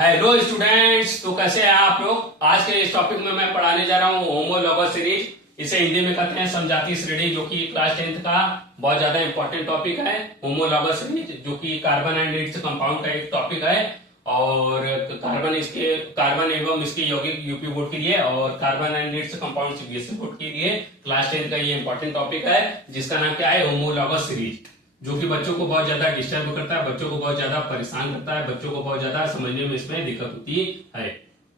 Hello students, तो कैसे हैं आप लोग। आज के इस टॉपिक में मैं पढ़ाने जा रहा हूँ होमोलॉगस सीरीज। इसे हिंदी में कहते हैं समजातीय श्रेणी, जो कि क्लास 10th का बहुत ज्यादा इंपॉर्टेंट टॉपिक है। होमोलॉगस सीरीज जो कि कार्बन एंड इट्स कंपाउंड का एक टॉपिक है, और कार्बन एवं इसके यौगिक यूपी बोर्ड के लिए, और carbon and its compound CBSE board के लिए क्लास 10th का ये इंपॉर्टेंट टॉपिक है, जिसका नाम क्या है, होमोलॉगस सीरीज। जो कि बच्चों को बहुत ज्यादा डिस्टर्ब करता है, बच्चों को बहुत ज्यादा परेशान करता है, बच्चों को बहुत ज्यादा समझने में इसमें दिक्कत होती है।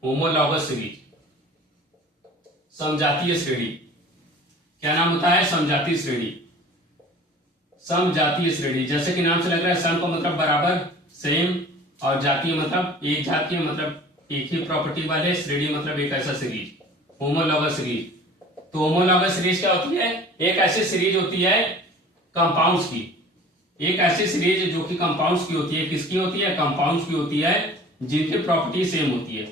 होमोलॉगस सीरीज, समजातीय श्रेणी। क्या नाम होता है, समजातीय श्रेणी। समजातीय श्रेणी, जैसे कि नाम से लग रहा है, सम का मतलब बराबर, सेम, और जातीय मतलब एक जातीय, मतलब एक ही प्रॉपर्टी वाले, श्रेणी मतलब एक ऐसा सीरीज, होमोलॉगस सीरीज। तो होमोलॉगस सीरीज क्या होती है, एक ऐसी सीरीज होती है कंपाउंड्स की, एक ऐसी सीरीज जो कि कंपाउंड्स की होती है। किसकी होती है, कंपाउंड्स की होती है, जिनकी प्रॉपर्टी सेम होती है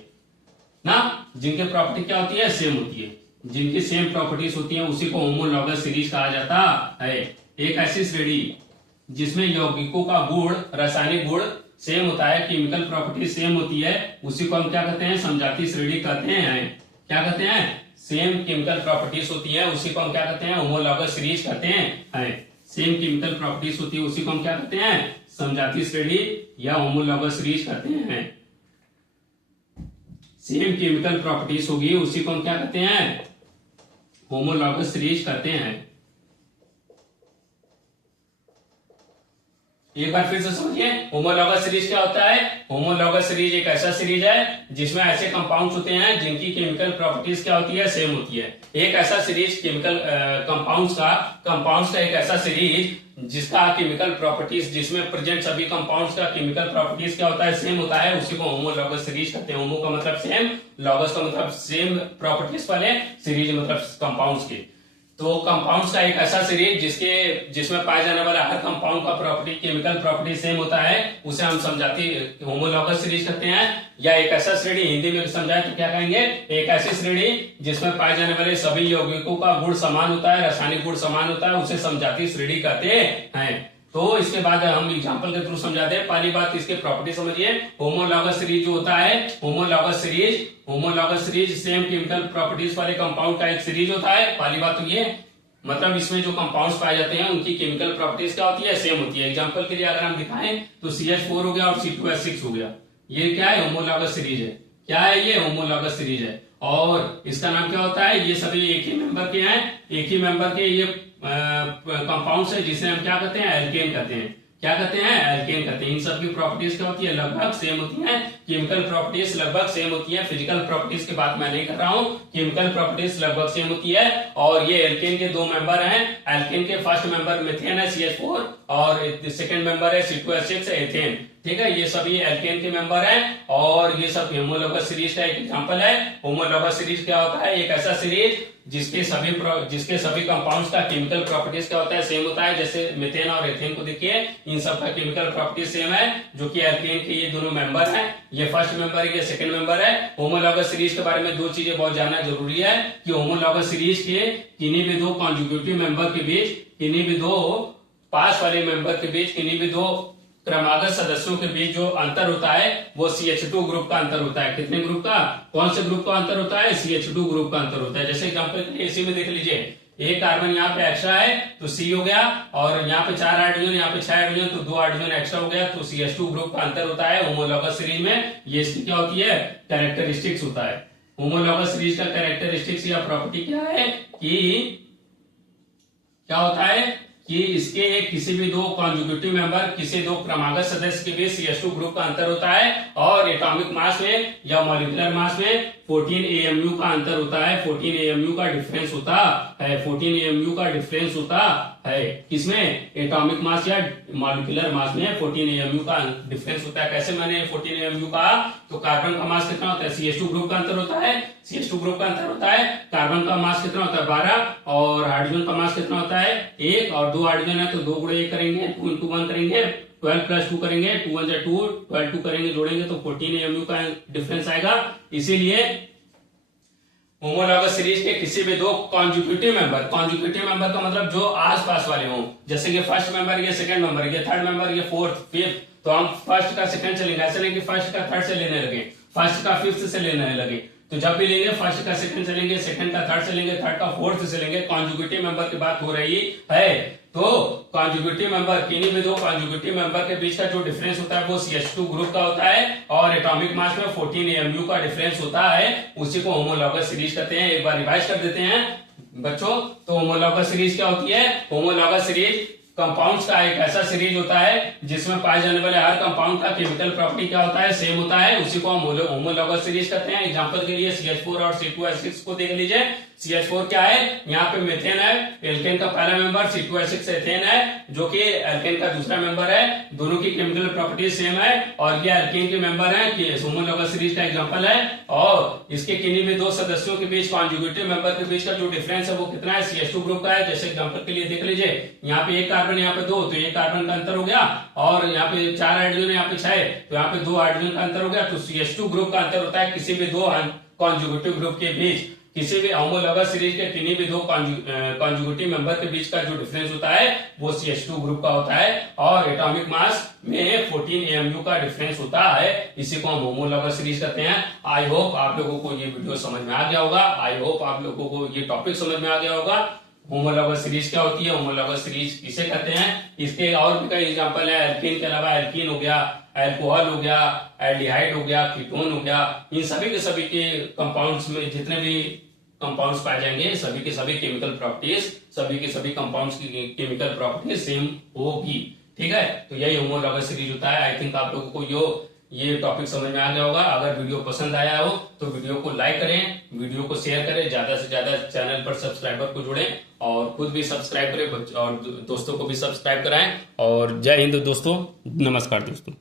ना, जिनकी प्रॉपर्टी क्या होती है, सेम होती है, जिनकी सेम प्रॉपर्टीज होती है, उसी को होमोलॉगस सीरीज कहा जाता है। एक ऐसी श्रेणी जिसमें यौगिकों का गुण, रासायनिक गुण सेम होता है, केमिकल प्रॉपर्टी सेम होती है, उसी को हम क्या कहते हैं, समजातीय श्रेणी कहते हैं। क्या कहते हैं, सेम केमिकल प्रॉपर्टीज होती है, उसी को हम क्या कहते हैं, होमोलॉगस सीरीज कहते हैं। सेम केमिकल प्रॉपर्टीज होती है, उसी को हम क्या कहते हैं, समजातीय श्रेणी या होमोलॉगस सीरीज कहते हैं। सेम केमिकल प्रॉपर्टीज होगी, उसी को हम क्या कहते हैं, होमोलॉगस सीरीज कहते हैं। एक बार फिर से समझिए, होमोलॉगस सीरीज क्या होता है। होमोलॉगस सीरीज एक ऐसा सीरीज है जिसमें ऐसे कंपाउंड्स होते हैं जिनकी केमिकल प्रॉपर्टीज क्या होती है, सेम होती है। एक ऐसा सीरीज केमिकल कंपाउंड्स का एक ऐसा सीरीज जिसका केमिकल प्रॉपर्टीज, जिसमें प्रेजेंट सभी कंपाउंड्स का केमिकल प्रॉपर्टीज क्या होता है, सेम होता है, उसी को होमोलॉगस सीरीज कहते हैं। होमो का मतलब सेम, लॉगस का मतलब सेम प्रॉपर्टीज वाले, सीरीज मतलब कंपाउंड्स के। तो कंपाउंड्स का एक ऐसा सीरीज जिसमें पाए जाने वाला हर कंपाउंड का प्रॉपर्टी, केमिकल प्रॉपर्टी सेम होता है, उसे हम समजातीय होमोलॉगस सीरीज कहते हैं। या एक ऐसा श्रेणी, हिंदी में समझाए तो क्या कहेंगे, एक ऐसी श्रेणी जिसमें पाए जाने वाले सभी यौगिकों का गुण समान होता है, रासायनिक गुण समान होता है, उसे समजातीय श्रेणी कहते हैं। तो इसके बाद हम एग्जांपल के थ्रू समझाते हैं। पहली बात, इसके प्रॉपर्टी समझिए। होमोलॉगस सीरीज जो होता है, homologous series same chemical properties वाले कंपाउंड का एक सीरीज होता है। पहली बात तो ये, मतलब इसमें जो कंपाउंड्स पाए जाते हैं उनकी केमिकल प्रॉपर्टीज क्या होती है, सेम होती है। एग्जांपल के लिए अगर हम दिखाएं तो CH4 हो गया और C2H6 हो गया, ये क्या है, होमोलॉगस सीरीज है। क्या है ये, होमोलॉगस सीरीज है। और इसका नाम क्या होता है, ये सभी एक ही मेंबर के हैं, एक ही मेंबर के ये कंपाउंड्स है, जिसे हम क्या कहते हैं, एल्केन कहते हैं। क्या कहते हैं, एल्केन कहते हैं। इन सब की प्रॉपर्टीज क्या होती है, लगभग सेम होती हैं, केमिकल प्रॉपर्टीज लगभग सेम होती है। फिजिकल प्रॉपर्टीज की बात मैं नहीं कर रहा हूं, केमिकल प्रॉपर्टीज लगभग सेम होती है। और ये एल्केन के दो मेंबर हैं। एल्केन के फर्स्ट मेंबर मीथेन है CH4, और सेकंड मेंबर है C2H6 एथेन। ठीक है, ये सभी एल्केन के मेंबर हैं, और ये सब होमोलॉगस सीरीज का एक एग्जांपल है। होमोलॉगस सीरीज क्या होता है, एक ऐसा सीरीज जिसके सभी कंपाउंड्स का केमिकल प्रॉपर्टीज क्या होता है, सेम होता है। जैसे मीथेन और एथेन को देखिए, इन सब का केमिकल प्रॉपर्टीज सेम है, जो कि एल्केन के ये दोनों मेंबर हैं। ये फर्स्ट मेंबर है, ये सेकंड मेंबर है। होमोलॉगस सीरीज के बारे में दो चीजें बहुत जानना जरूरी है, कि होमोलॉगस सीरीज के किन्हीं भी दो कॉन्जुगेटिव मेंबर के बीच, किन्हीं भी दो पास वाले मेंबर के बीच, किन्हीं भी दो क्रमागत सदस्यों के बीच जो अंतर होता है वो CH2 ग्रुप का अंतर होता है। कितने ग्रुप का, कौन से ग्रुप का अंतर होता है, CH2 ग्रुप का अंतर होता है। जैसे एग्जांपल के लिए इसी में देख लीजिए, एक कार्बन यहाँ पे एक्स्ट्रा है तो C हो गया, और यहाँ पे 4 हाइड्रोजन, यहाँ पे 6 हाइड्रोजन, तो 2 हाइड्रोजन एक्स्ट्रा हो गया, तो CH2 ग्रुप का अंतर होता है होमोलॉगस सीरीज में। ये इसकी क्या होती है, कैरेक्टरिस्टिक्स होता है। होमोलॉगस सीरीज का कैरेक्टरिस्टिक्स या प्रॉपर्टी क्या है, कि क्या होता है, कि इसके किसी भी दो कॉन्जुगेटिव मेंबर, किसी दो क्रमागत सदस्य के बीच CH2 ग्रुप का अंतर होता है, और एटॉमिक मास में या मॉलिक्यूलर मास में 14 AMU का अंतर होता है, 14 AMU का डिफरेंस होता है, 14 AMU का डिफरेंस होता है। किसमें, एटॉमिक मास या मॉलिक्यूलर मास में 14 AMU का डिफरेंस होता है। कैसे मैंने 14 AMU कहा, तो कार्बन का मास कितना होता है, CH2 ग्रुप का अंतर होता है, CH2 ग्रुप का अंतर होता है। कार्बन का मास कितना होता है, 12, और हाइड्रोजन का मास कितना होता है, 1, और 2 हाइड्रोजन है तो 2 गुणे 1 करेंगे, 2 into 1 करेंगे, 12 + 2 करेंगे, 2 1 2, 12 2 करेंगे, जोड़ेंगे तो 14 AMU का डिफरेंस आएगा। इसीलिए होमोलॉगस सीरीज के किसी भी दो कॉन्जुगेटिव मेंबर का मतलब जो आसपास वाले हों, जैसे कि फर्स्ट मेंबर, ये सेकंड मेंबर, ये थर्ड मेंबर, ये फोर्थ, फिफ्थ, तो हम फर्स्ट का सेकंड से लेंगे, ऐसे नहीं कि फर्स्ट का थर्ड से लेने लगे, फर्स्ट का फिफ्थ से लेने लगे। तो जब भी लेंगे फर्स्ट का सेकंड से लेंगे, सेकंड का थर्ड से लेंगे, थर्ड का फोर्थ से लेंगे। कॉन्जुगेटिव मेंबर की बात हो रही है, तो कॉन्जुगेटिव मेंबर किन्हीं भी दो कॉन्जुगेटिव मेंबर के बीच का जो डिफरेंस होता है वो CH2 ग्रुप का होता है और एटॉमिक मास में 14 AMU का डिफरेंस होता है, उसी को होमोलॉगस सीरीज कहते हैं। एक बार रिवाइज कर देते हैं बच्चों। तो होमोलॉगस सीरीज क्या होती है? होमोलॉगस सीरीज कंपाउंड्स का एक ऐसा सीरीज होता है जिसमें पाए जाने वाले हर कंपाउंड का केमिकल प्रॉपर्टी क्या होता है? सेम होता है, उसी को हम होमोलॉगस सीरीज कहते हैं। एग्जांपल के लिए CH4 और C2H6 को देख लीजिए। CH4 क्या है? यहाँ पे मेथेन है, एल्केन का पहला मेंबर, C2H6 एथेन है जो कि एल्केन का दूसरा मेंबर है। दोनों की केमिकल प्रॉपर्टी सेम है और ये एल्केन के मेंबर है कि होमोलॉगस सीरीज का एग्जांपल है। और इसके किन्हीं भी दो सदस्यों के बीच कॉन्जुगेटिव मेंबर के बीच का जो डिफरेंस है वो कितना है? CH2 ग्रुप का है। जैसे एग्जांपल के लिए देख लीजिए, यहाँ पे एक कार्बन, यहाँ पे दो, तो एक कार्बन का अंतर हो गया और यहाँ पे 4 हाइड्रोजन, यहाँ पे 6, तो यहाँ पे 2 हाइड्रोजन का अंतर हो गया। तो CH2 ग्रुप का अंतर होता है किसी भी दो कॉन्जुगेटिव ग्रुप के बीच, किसी भी होमोलॉगस सीरीज के किन्हीं भी दो कॉन्जुगेटिव मेंबर के बीच का जो डिफरेंस होता है वो CH2 ग्रुप का होता है और एटॉमिक मास में 14 AMU का डिफरेंस होता है, इसी को हम होमोलॉगस सीरीज कहते हैं। आई होप आप लोगों को ये वीडियो समझ में आ गया होगा, आई होप आप लोगों को ये टॉपिक समझ में आ गया होगा। होमोलॉगस सीरीज क्या होती है, होमोलॉगस सीरीज किसे कहते हैं, इसके और भी कई एग्जांपल है। एल्कीन के अलावा एल्कीन हो गया, अल्कोहल हो गया, एल्डिहाइड हो गया, कीटोन हो गया, इन सभी के कंपाउंड्स में जितने भी कंपाउंड्स पाए जाएंगे सभी के सभी केमिकल प्रॉपर्टीज, सभी के सभी कंपाउंड्स की केमिकल प्रॉपर्टीज सेम होगी। ठीक है, तो यही होमोलॉगस सीरीज होता है। आई थिंक आप लोगों को ये टॉपिक समझ में आ गया होगा। अगर वीडियो पसंद आया हो तो वीडियो को लाइक करें, वीडियो को शेयर करें, ज्यादा से ज्यादा चैनल पर सब्सक्राइबर को जोड़ें और खुद भी सब्सक्राइब करें और दोस्तों को भी सब्सक्राइब कराएं। और जय हिंद दोस्तों, नमस्कार दोस्तों।